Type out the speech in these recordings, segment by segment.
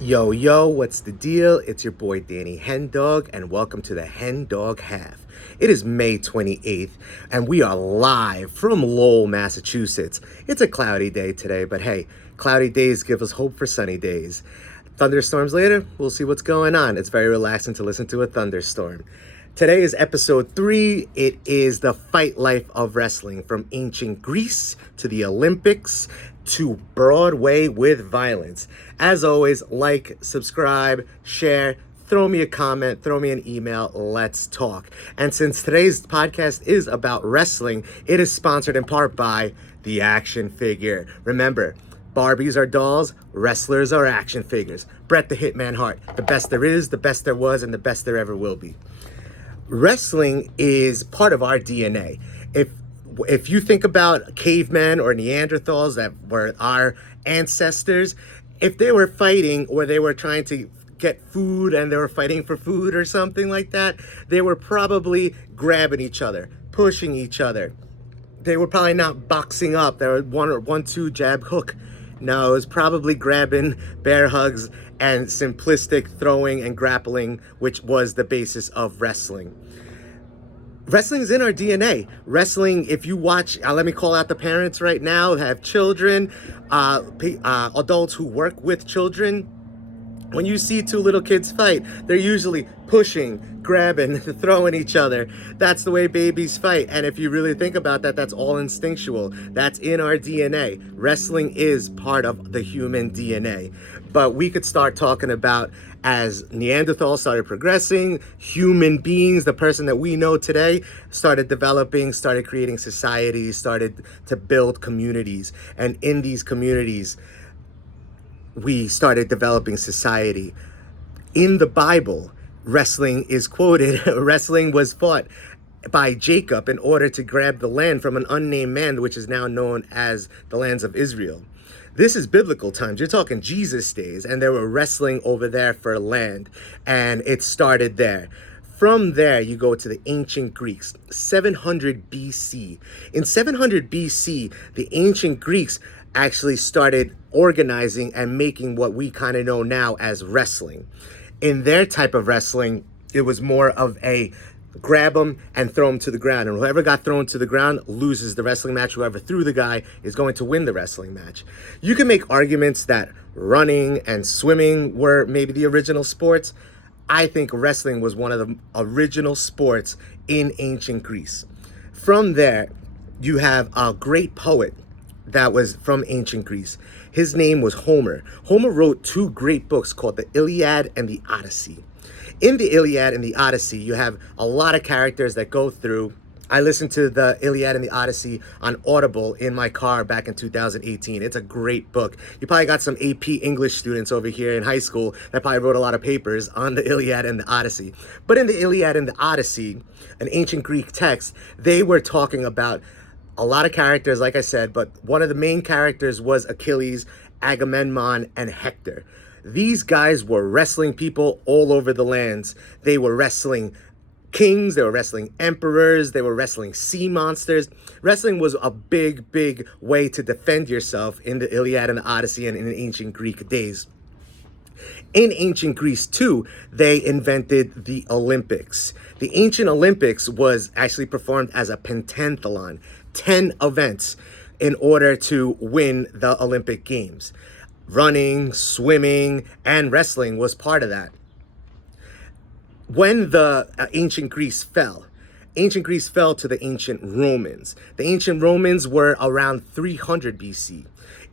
Yo, yo, what's the deal? It's your boy Danny HenDog, and welcome to the HenDog Half. It is May 28th, and we are live from Lowell, Massachusetts. It's a cloudy day today, but hey, cloudy days give us hope for sunny days. Thunderstorms later, we'll see what's going on. It's very relaxing to listen to a thunderstorm. Today is episode 3. It is the fight life of wrestling, from ancient Greece to the Olympics to Broadway with violence. As always, like, subscribe, share, throw me a comment, throw me an email, let's talk. And since today's podcast is about wrestling, it is sponsored in part by the action figure. Remember, Barbies are dolls, wrestlers are action figures. Bret the Hitman Hart, the best there is, the best there was, and the best there ever will be. Wrestling is part of our DNA. If you think about cavemen or Neanderthals that were our ancestors, if they were fighting or they were trying to get food and they were fighting for food or something like that, they were probably grabbing each other, pushing each other. They were probably not boxing up. They were one, two, jab, hook. No, it was probably grabbing, bear hugs, and simplistic throwing and grappling, which was the basis of wrestling. Wrestling is in our DNA. Wrestling, if you watch, let me call out the parents right now, have children, adults who work with children. When you see two little kids fight, they're usually pushing, grabbing, throwing each other. That's the way babies fight. And if you really think about that, that's all instinctual. That's in our DNA. Wrestling is part of the human DNA. But we could start talking about, as Neanderthals started progressing, human beings, the person that we know today, started developing, started creating societies, started to build communities. And in these communities, we started developing society. In the Bible, wrestling is quoted. Wrestling was fought by Jacob in order to grab the land from an unnamed man, which is now known as the lands of Israel. This is biblical times. You're talking Jesus days, and they were wrestling over there for land, and it started there. From there, you go to the ancient Greeks, 700 BC. In 700 BC, the ancient Greeks actually started organizing and making what we kind of know now as wrestling. In their type of wrestling, it was more of a grab them and throw them to the ground. And whoever got thrown to the ground loses the wrestling match. Whoever threw the guy is going to win the wrestling match. You can make arguments that running and swimming were maybe the original sports. I think wrestling was one of the original sports in ancient Greece. From there, you have a great poet that was from ancient Greece. His name was Homer. Homer wrote 2 great books called the Iliad and the Odyssey. In the Iliad and the Odyssey, you have a lot of characters that go through. I listened to the Iliad and the Odyssey on Audible in my car back in 2018. It's a great book. You probably got some AP English students over here in high school that probably wrote a lot of papers on the Iliad and the Odyssey. But in the Iliad and the Odyssey, an ancient Greek text, they were talking about a lot of characters, like I said, but one of the main characters was Achilles, Agamemnon, and Hector. These guys were wrestling people all over the lands. They were wrestling kings, they were wrestling emperors, they were wrestling sea monsters. Wrestling was a big, big way to defend yourself in the Iliad and the Odyssey and in ancient Greek days. In ancient Greece, too, they invented the Olympics. The ancient Olympics was actually performed as a pentathlon, 10 events in order to win the Olympic Games. Running, swimming, and wrestling was part of that. When the ancient Greece fell to the ancient Romans. The ancient Romans were around 300 BC.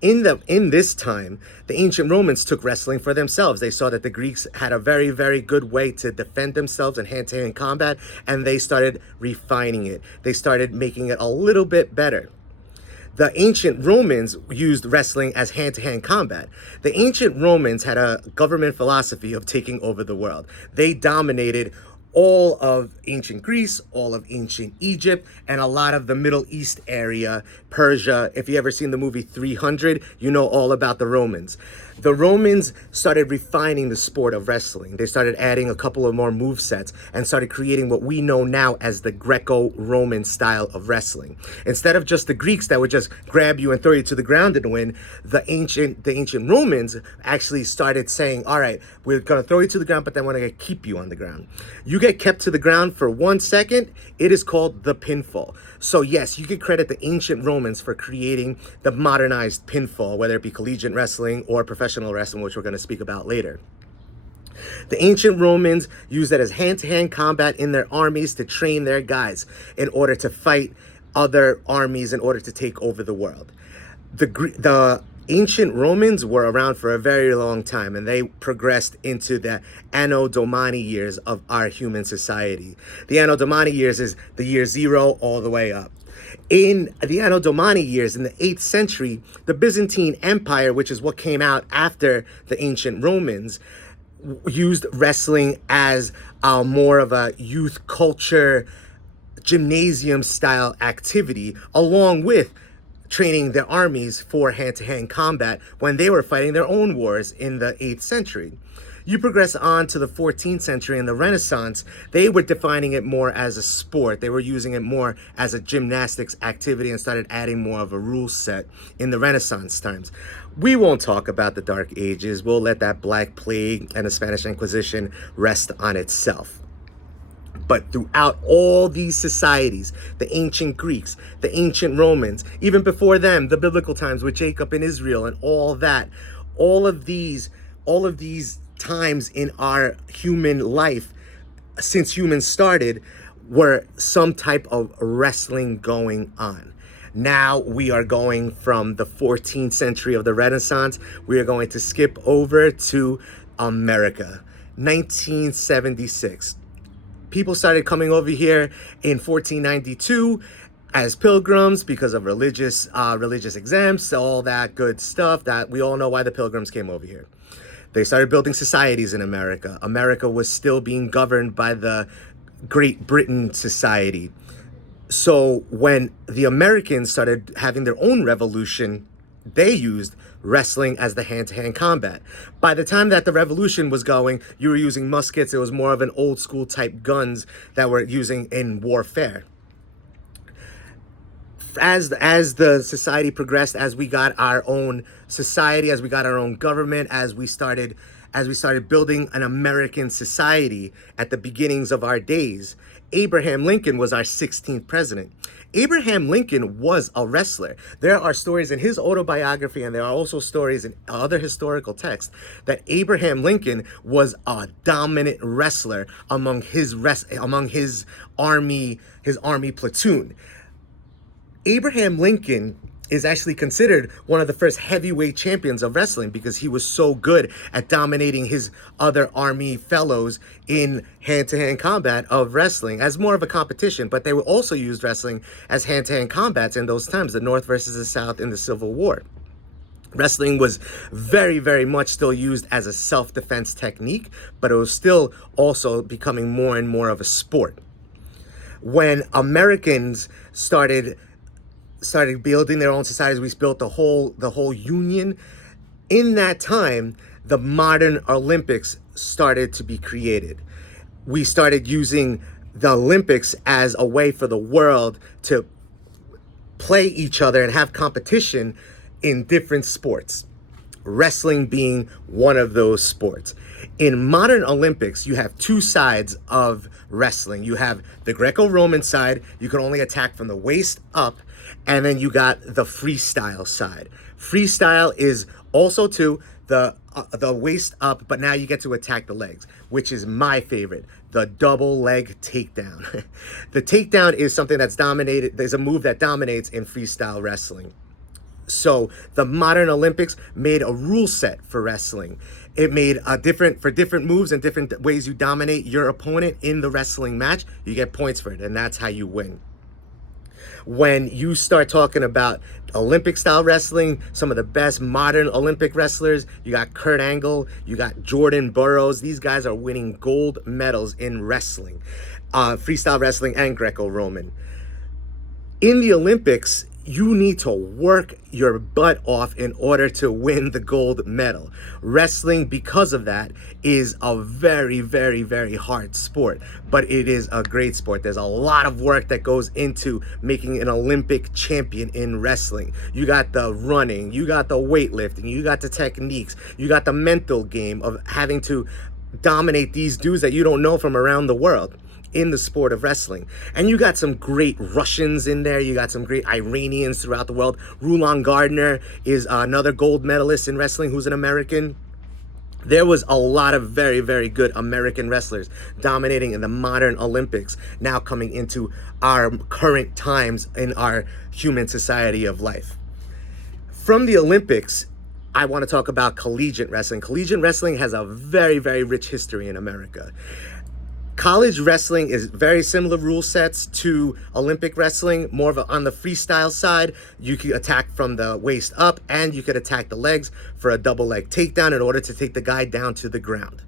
In this time, the ancient Romans took wrestling for themselves. They saw that the Greeks had a very, very good way to defend themselves in hand-to-hand combat, and they started refining it. They started making it a little bit better. The ancient Romans used wrestling as hand-to-hand combat. The ancient Romans had a government philosophy of taking over the world. They dominated all of ancient Greece, all of ancient Egypt, and a lot of the Middle East area, Persia. If you ever seen the movie 300, you know all about the Romans. The Romans started refining the sport of wrestling. They started adding a couple of more movesets and started creating what we know now as the Greco-Roman style of wrestling. Instead of just the Greeks that would just grab you and throw you to the ground and win, the ancient Romans actually started saying, all right, we're going to throw you to the ground, but then we're going to keep you on the ground. You get kept to the ground for 1 second, it is called the pinfall. So yes, you can credit the ancient Romans for creating the modernized pinfall, whether it be collegiate wrestling or professional wrestling, which we're going to speak about later. The ancient Romans used that as hand-to-hand combat in their armies to train their guys in order to fight other armies in order to take over the world. The ancient Romans were around for a very long time, and they progressed into the Anno Domini years of our human society. The Anno Domini years is the year 0 all the way up. In the Anno Domini years, in the 8th century, the Byzantine Empire, which is what came out after the ancient Romans, used wrestling as more of a youth culture, gymnasium style activity, along with training their armies for hand-to-hand combat when they were fighting their own wars in the 8th century. You progress on to the 14th century and the Renaissance, they were defining it more as a sport. They were using it more as a gymnastics activity and started adding more of a rule set in the Renaissance times. We won't talk about the Dark Ages. We'll let that Black Plague and the Spanish Inquisition rest on itself. But throughout all these societies, the ancient Greeks, the ancient Romans, even before them, the biblical times with Jacob and Israel and all that, all of these times in our human life, since humans started, were some type of wrestling going on. Now we are going from the 14th century of the Renaissance. We are going to skip over to America, 1976. People started coming over here in 1492 as pilgrims because of religious exempts, all that good stuff that we all know why the pilgrims came over here. They started building societies in America. America was still being governed by the Great Britain Society. So when the Americans started having their own revolution, they used wrestling as the hand-to-hand combat. By the time that the revolution was going, you were using muskets. It was more of an old school type guns that were using in warfare. As the society progressed, as we got our own society, as we got our own government, as we started building an American society at the beginnings of our days, Abraham Lincoln was our 16th president. Abraham Lincoln was a wrestler. There are stories in his autobiography, and there are also stories in other historical texts, that Abraham Lincoln was a dominant wrestler among his army platoon. Abraham Lincoln is actually considered one of the first heavyweight champions of wrestling because he was so good at dominating his other army fellows in hand-to-hand combat of wrestling as more of a competition. But they would also use wrestling as hand-to-hand combats in those times, the North versus the South in the Civil War. Wrestling was very, very much still used as a self-defense technique, but it was still also becoming more and more of a sport. When Americans started building their own societies, we built the whole union. In that time, the modern Olympics started to be created. We started using the Olympics as a way for the world to play each other and have competition in different sports, wrestling being one of those sports. In modern Olympics, you have two sides of wrestling. You have the Greco-Roman side. You can only attack from the waist up. And then you got the freestyle side. Freestyle is also to the waist up, but now you get to attack the legs, which is my favorite, the double leg takedown. The takedown is something that's dominated. There's a move that dominates in freestyle wrestling. So the modern Olympics made a rule set for wrestling. It made for different moves and different ways you dominate your opponent in the wrestling match. You get points for it, and that's how you win. When you start talking about Olympic style wrestling, some of the best modern Olympic wrestlers, you got Kurt Angle, you got Jordan Burroughs. These guys are winning gold medals in wrestling, freestyle wrestling and Greco-Roman. In the Olympics, you need to work your butt off in order to win the gold medal. Wrestling, because of that, is a very, very, very hard sport, but it is a great sport. There's a lot of work that goes into making an Olympic champion in wrestling. You got the running, you got the weightlifting, you got the techniques, you got the mental game of having to dominate these dudes that you don't know from around the world in the sport of wrestling. And you got some great Russians in there. You got some great Iranians throughout the world. Rulon Gardner is another gold medalist in wrestling who's an American. There was a lot of very, very good American wrestlers dominating in the modern Olympics, now coming into our current times in our human society of life. From the Olympics, I want to talk about collegiate wrestling. Collegiate wrestling has a very, very rich history in America. College wrestling is very similar rule sets to Olympic wrestling, more of on the freestyle side. You can attack from the waist up, and you could attack the legs for a double leg takedown in order to take the guy down to the ground.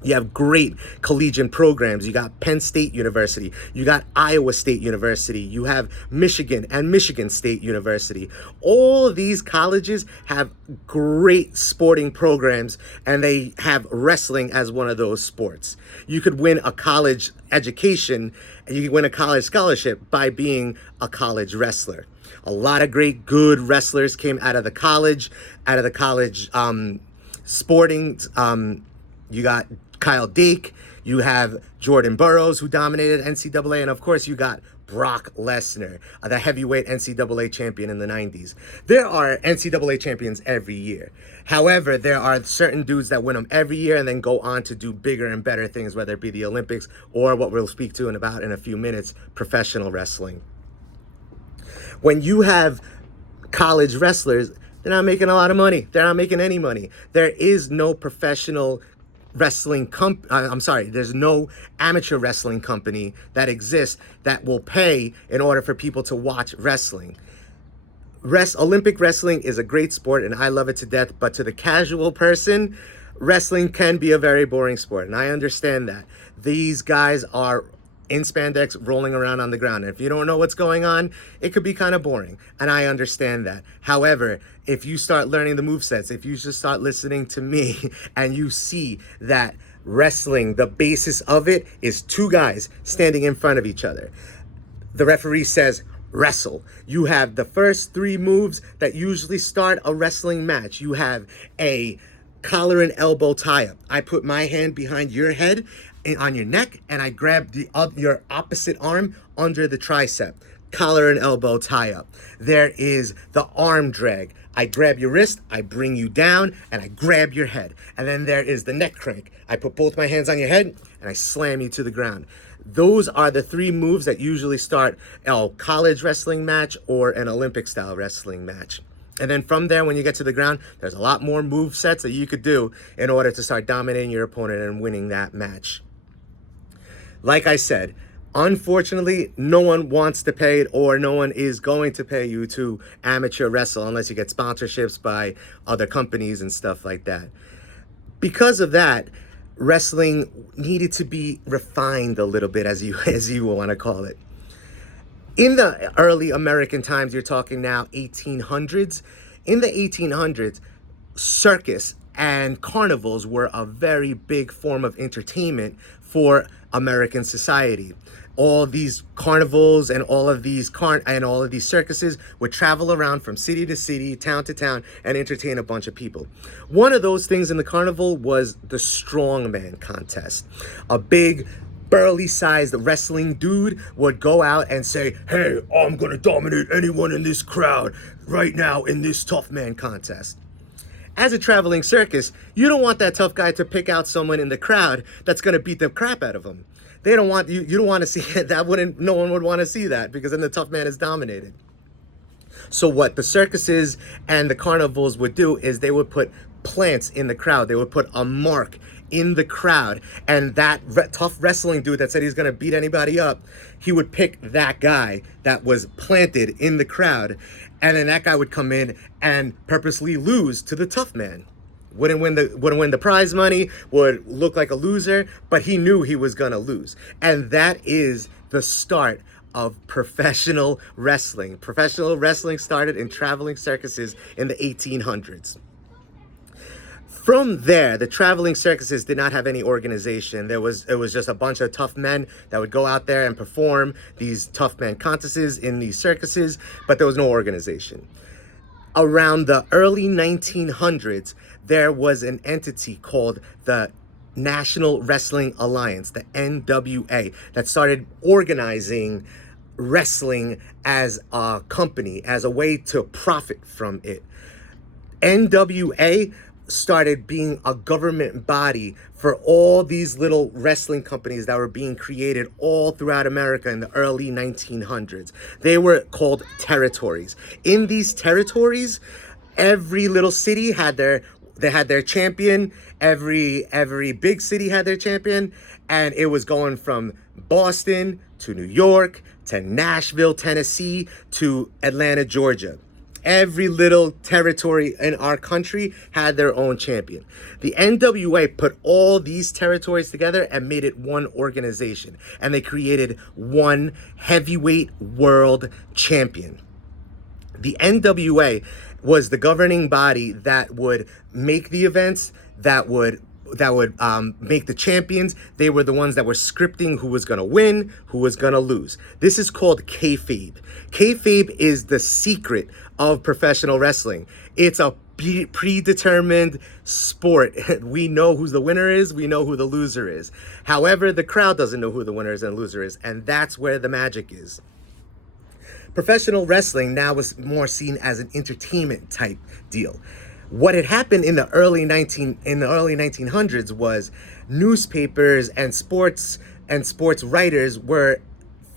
You have great collegiate programs. You got Penn State University. You got Iowa State University. You have Michigan and Michigan State University. All of these colleges have great sporting programs, and they have wrestling as one of those sports. You could win a college education, and you could win a college scholarship by being a college wrestler. A lot of great, good wrestlers came out of the college sporting. You got Kyle Dake, you have Jordan Burroughs, who dominated NCAA, and of course you got Brock Lesnar, the heavyweight NCAA champion in the 90s. There are NCAA champions every year. However, there are certain dudes that win them every year and then go on to do bigger and better things, whether it be the Olympics or what we'll speak to in a few minutes, professional wrestling. When you have college wrestlers, they're not making a lot of money. They're not making any money. There is no professional wrestling there's no amateur wrestling company that exists that will pay in order for people to watch wrestling. Olympic wrestling is a great sport, and I love it to death, but to the casual person, wrestling can be a very boring sport, and I understand that. These guys are in spandex rolling around on the ground, and if you don't know what's going on, it could be kind of boring, and I understand that. However, if you start learning the movesets, if you just start listening to me and you see that wrestling, the basis of it is two guys standing in front of each other, the referee says wrestle. You have the first three moves that usually start a wrestling match. You have a collar and elbow tie-up. I put my hand behind your head on your neck, and I grab your opposite arm under the tricep. Collar and elbow tie-up. There is the arm drag. I grab your wrist, I bring you down, and I grab your head. And then there is the neck crank. I put both my hands on your head, and I slam you to the ground. Those are the three moves that usually start a college wrestling match or an Olympic-style wrestling match. And then from there, when you get to the ground, there's a lot more move sets that you could do in order to start dominating your opponent and winning that match. Like I said, unfortunately, no one wants to pay it, or no one is going to pay you to amateur wrestle unless you get sponsorships by other companies and stuff like that. Because of that, wrestling needed to be refined a little bit, as you want to call it. In the early American times, you're talking now 1800s. In the 1800s, circus and carnivals were a very big form of entertainment for American society. All these carnivals and all of these circuses would travel around from city to city, town to town, and entertain a bunch of people. One of those things in the carnival was the strongman contest. A big, burly-sized wrestling dude would go out and say, "Hey, I'm gonna dominate anyone in this crowd right now in this tough man contest." As a traveling circus, you don't want that tough guy to pick out someone in the crowd that's gonna beat the crap out of him. They don't want you don't want to see it. No one would want to see that, because then the tough man is dominated. So what the circuses and the carnivals would do is they would put plants in the crowd. They would put a mark in the crowd, and that tough wrestling dude that said he's going to beat anybody up, he would pick that guy that was planted in the crowd, and then that guy would come in and purposely lose to the tough man. Wouldn't win the prize money, would look like a loser, but he knew he was going to lose. And that is the start of professional wrestling. Professional wrestling started in traveling circuses in the 1800s. From there, the traveling circuses did not have any organization. It was just a bunch of tough men that would go out there and perform these tough man contests in these circuses, but there was no organization. Around the early 1900s, there was an entity called the National Wrestling Alliance, the NWA, that started organizing wrestling as a company, as a way to profit from it. NWA started being a government body for all these little wrestling companies that were being created all throughout America in the early 1900s. They were called territories. In these territories, every little city had their champion. Every big city had their champion, and it was going from Boston to New York to Nashville, Tennessee to Atlanta, Georgia. Every little territory in our country had their own champion. The NWA put all these territories together and made it one organization. And they created one heavyweight world champion. The NWA was the governing body that would make the events, that would make the champions. They were the ones that were scripting who was going to win, who was going to lose. This is called kayfabe. Kayfabe is the secret of professional wrestling. It's a predetermined sport. We know who the winner is. We know who the loser is. However, the crowd doesn't know who the winner is and loser is. And that's where the magic is. Professional wrestling now was more seen as an entertainment type deal. What had happened in the early 1900s was newspapers and sports writers were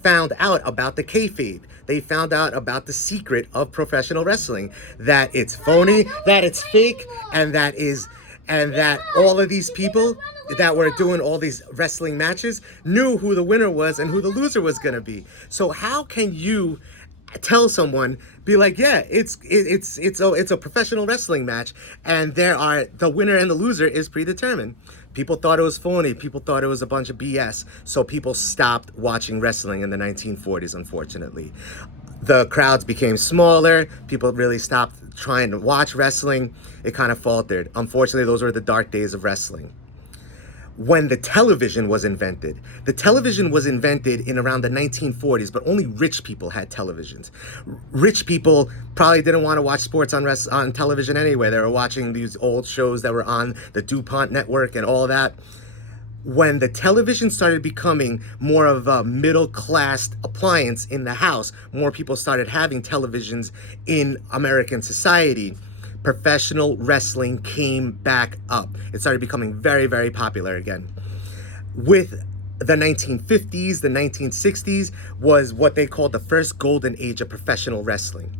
found out about the kayfabe. They found out about the secret of professional wrestling, that it's phony, that it's fake, and that all of these people that were doing all these wrestling matches knew who the winner was and who the loser was going to be. So how can you tell someone, be like, yeah, it's a professional wrestling match, and the winner and the loser is predetermined? People thought it was phony. People thought it was a bunch of BS. So people stopped watching wrestling in the 1940s, unfortunately. The crowds became smaller. People really stopped trying to watch wrestling. It kind of faltered. Unfortunately, those were the dark days of wrestling. When the television was invented in around the 1940s, but only rich people had televisions. Rich people probably didn't want to watch sports on television anyway. They were watching these old shows that were on the DuPont network and all that. When the television started becoming more of a middle-class appliance in the house, more people started having televisions in American society. Professional wrestling came back up. It started becoming very, very popular again. With the 1950s, the 1960s was what they called the first golden age of professional wrestling.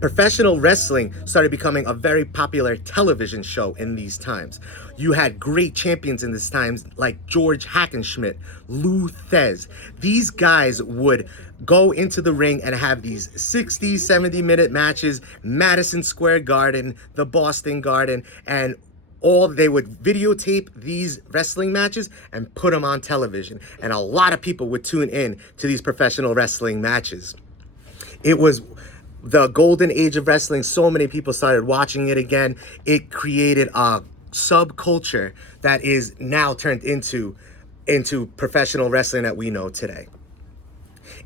Professional wrestling started becoming a very popular television show in these times. You had great champions in these times like George Hackenschmidt, Lou Thez. These guys would go into the ring and have these 60, 70-minute matches, Madison Square Garden, the Boston Garden, and they would videotape these wrestling matches and put them on television. And a lot of people would tune in to these professional wrestling matches. It was the golden age of wrestling. So many people started watching it again. It created a subculture that is now turned into professional wrestling that we know today.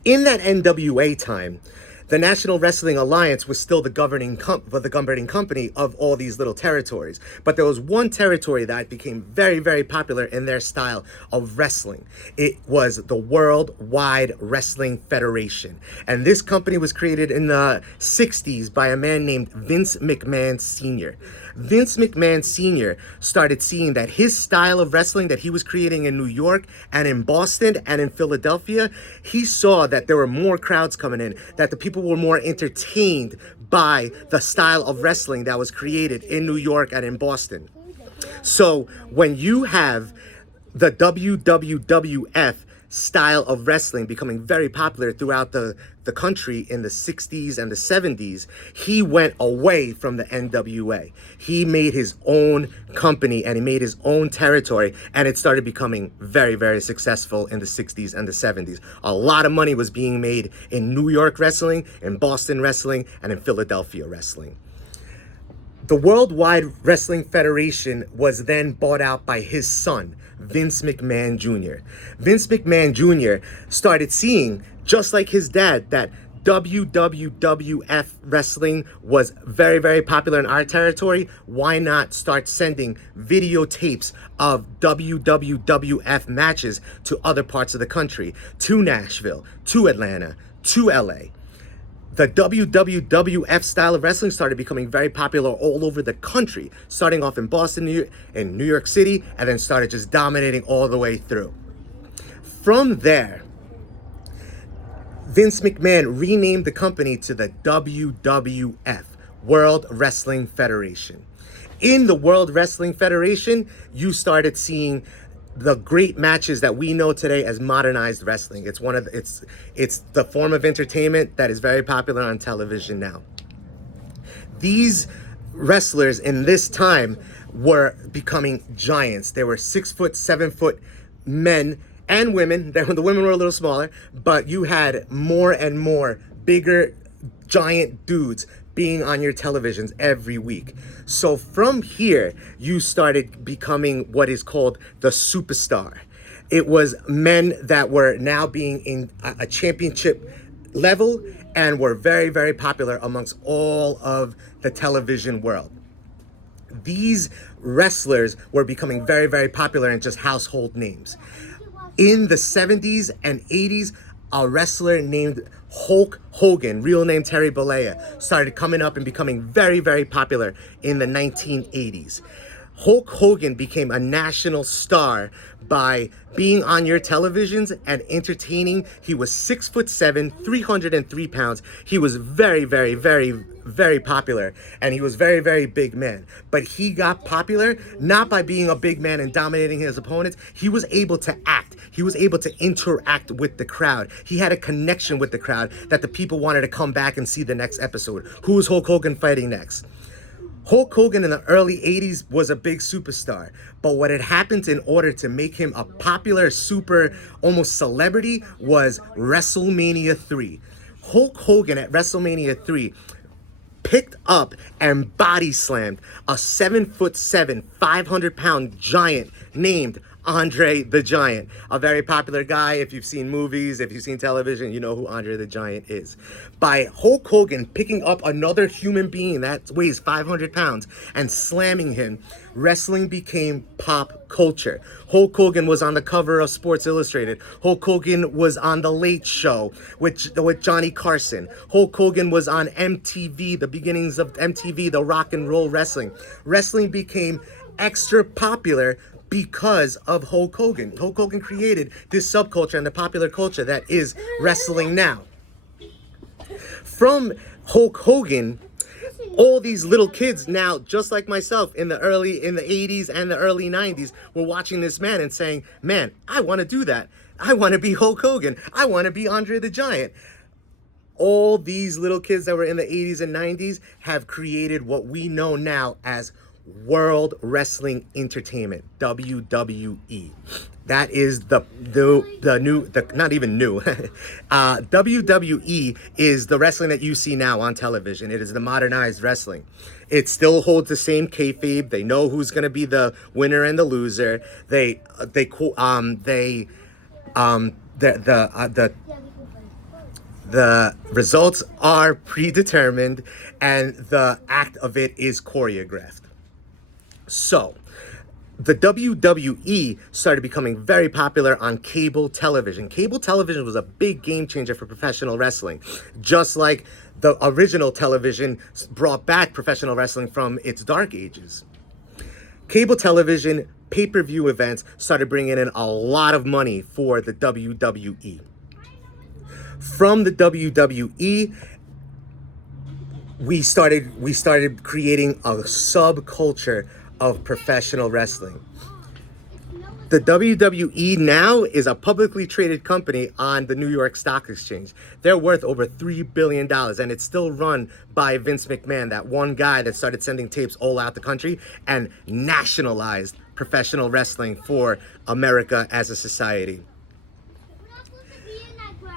In that NWA time, the National Wrestling Alliance was still the governing company of all these little territories. But there was one territory that became very, very popular in their style of wrestling. It was the Worldwide Wrestling Federation. And this company was created in the 60s by a man named Vince McMahon Sr. Vince McMahon Sr. started seeing that his style of wrestling that he was creating in New York and in Boston and in Philadelphia, he saw that there were more crowds coming in, that the people were more entertained by the style of wrestling that was created in New York and in Boston. So when you have the WWF style of wrestling becoming very popular throughout the country in the 60s and the 70s, he went away from the NWA. He made his own company and he made his own territory, and it started becoming very, very successful in the 60s and the 70s. A lot of money was being made in New York wrestling, in Boston wrestling, and in Philadelphia wrestling. The Worldwide Wrestling Federation was then bought out by his son, Vince McMahon Jr. Vince McMahon Jr. started seeing, just like his dad, that WWF wrestling was very, very popular in our territory. Why not start sending videotapes of WWF matches to other parts of the country, to Nashville, to Atlanta, to LA? The WWF style of wrestling started becoming very popular all over the country, starting off in Boston, New York City, and then started just dominating all the way through. From there, Vince McMahon renamed the company to the WWF, World Wrestling Federation. In the World Wrestling Federation, you started seeing the great matches that we know today as modernized wrestling. It's it's the form of entertainment that is very popular on television now. These wrestlers in this time were becoming giants. They were 6 foot, 7 foot men and women. The women were a little smaller, but you had more and more bigger, giant dudes being on your televisions every week. So from here, you started becoming what is called the superstar. It was men that were now being in a championship level and were very, very popular amongst all of the television world. These wrestlers were becoming very, very popular and just household names. In the 70s and 80s, a wrestler named Hulk Hogan, real name Terry Bollea, started coming up and becoming very, very popular in the 1980s. Hulk Hogan became a national star by being on your televisions and entertaining. He was 6'7", 303 pounds. He was very, very, very, very popular, and he was very, very big man. But he got popular not by being a big man and dominating his opponents. He was able to act. He was able to interact with the crowd. He had a connection with the crowd that the people wanted to come back and see the next episode. Who is Hulk Hogan fighting next? Hulk Hogan in the early 80s was a big superstar, but what had happened in order to make him a popular super, almost celebrity, was WrestleMania 3. Hulk Hogan at WrestleMania 3 picked up and body slammed a 7'7", 500-pound giant named Andre the Giant, a very popular guy. If you've seen movies, if you've seen television, you know who Andre the Giant is. By Hulk Hogan picking up another human being that weighs 500 pounds and slamming him, wrestling became pop culture. Hulk Hogan was on the cover of Sports Illustrated. Hulk Hogan was on The Late Show with Johnny Carson. Hulk Hogan was on MTV, the beginnings of MTV, the rock and roll wrestling. Wrestling became extra popular because of Hulk Hogan. Hulk Hogan created this subculture and the popular culture that is wrestling now. From Hulk Hogan, all these little kids now, just like myself in the 80s and the early 90s, were watching this man and saying, man, I want to do that. I want to be Hulk Hogan. I want to be Andre the Giant. All these little kids that were in the 80s and 90s have created what we know now as World Wrestling Entertainment, WWE. That is the new, not even new. WWE is the wrestling that you see now on television. It is the modernized wrestling. It still holds the same kayfabe. They know who's going to be the winner and the loser. The results are predetermined, and the act of it is choreographed. So, the WWE started becoming very popular on cable television. Cable television was a big game changer for professional wrestling, just like the original television brought back professional wrestling from its dark ages. Cable television pay-per-view events started bringing in a lot of money for the WWE. From the WWE, we started creating a subculture of professional wrestling. The WWE now is a publicly traded company on the New York Stock Exchange. They're worth over $3 billion, and it's still run by Vince McMahon, that one guy that started sending tapes all out the country and nationalized professional wrestling for America as a society.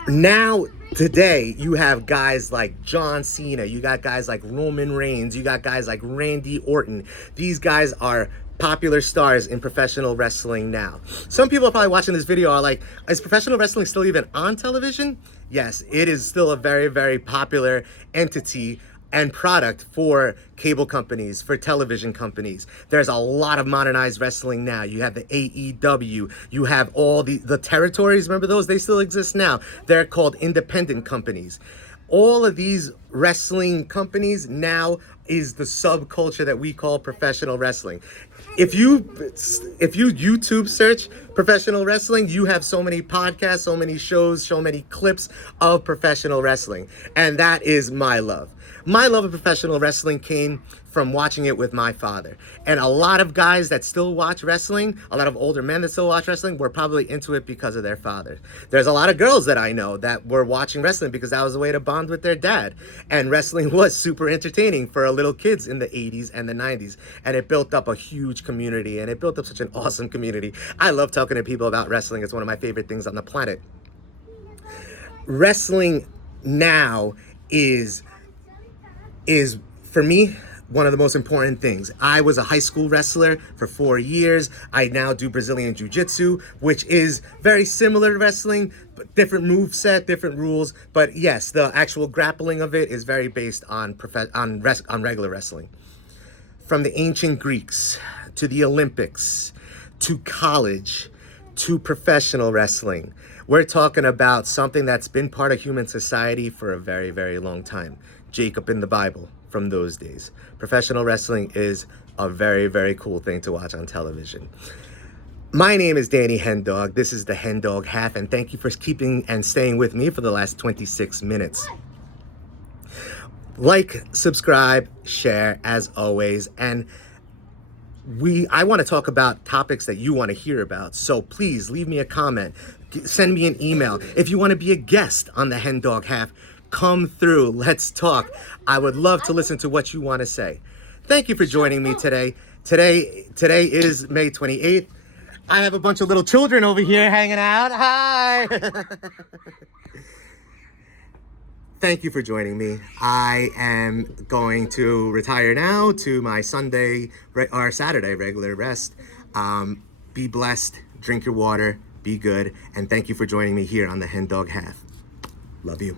Now, today, you have guys like John Cena, you got guys like Roman Reigns, you got guys like Randy Orton. These guys are popular stars in professional wrestling now. Some people are probably watching this video are like, is professional wrestling still even on television? Yes, it is still a very, very popular entity and product for cable companies, for television companies. There's a lot of modernized wrestling now. You have the AEW, you have all the territories, remember those? They still exist now. They're called independent companies. All of these wrestling companies now is the subculture that we call professional wrestling. If you YouTube search professional wrestling, you have so many podcasts, so many shows, so many clips of professional wrestling. And that is my love. My love of professional wrestling came from watching it with my father. And a lot of guys that still watch wrestling, a lot of older men that still watch wrestling, were probably into it because of their father. There's a lot of girls that I know that were watching wrestling because that was a way to bond with their dad. And wrestling was super entertaining for little kids in the 80s and the 90s. And it built up a huge community, and it built up such an awesome community. I love talking to people about wrestling. It's one of my favorite things on the planet. Wrestling now is for me one of the most important things. I was a high school wrestler for 4 years. I now do Brazilian Jiu-Jitsu, which is very similar to wrestling, but different moveset, different rules. But yes, the actual grappling of it is very based on regular wrestling. From the ancient Greeks to the Olympics to college to professional wrestling, we're talking about something that's been part of human society for a very, very long time. Jacob in the Bible from those days. Professional wrestling is a very, very cool thing to watch on television. My name is Danny HenDog. This is the HenDog Half, and thank you for keeping and staying with me for the last 26 minutes. Like, subscribe, share, as always, and I want to talk about topics that you want to hear about. So please leave me a comment, send me an email. If you want to be a guest on the HenDog Half, come through. Let's talk. I would love to listen to what you want to say. Thank you for joining me today. Today is May 28th. I have a bunch of little children over here hanging out. Hi. Thank you for joining me. I am going to retire now to my Saturday regular rest. Be blessed, drink your water, be good, and thank you for joining me here on the HenDog Half. Love you.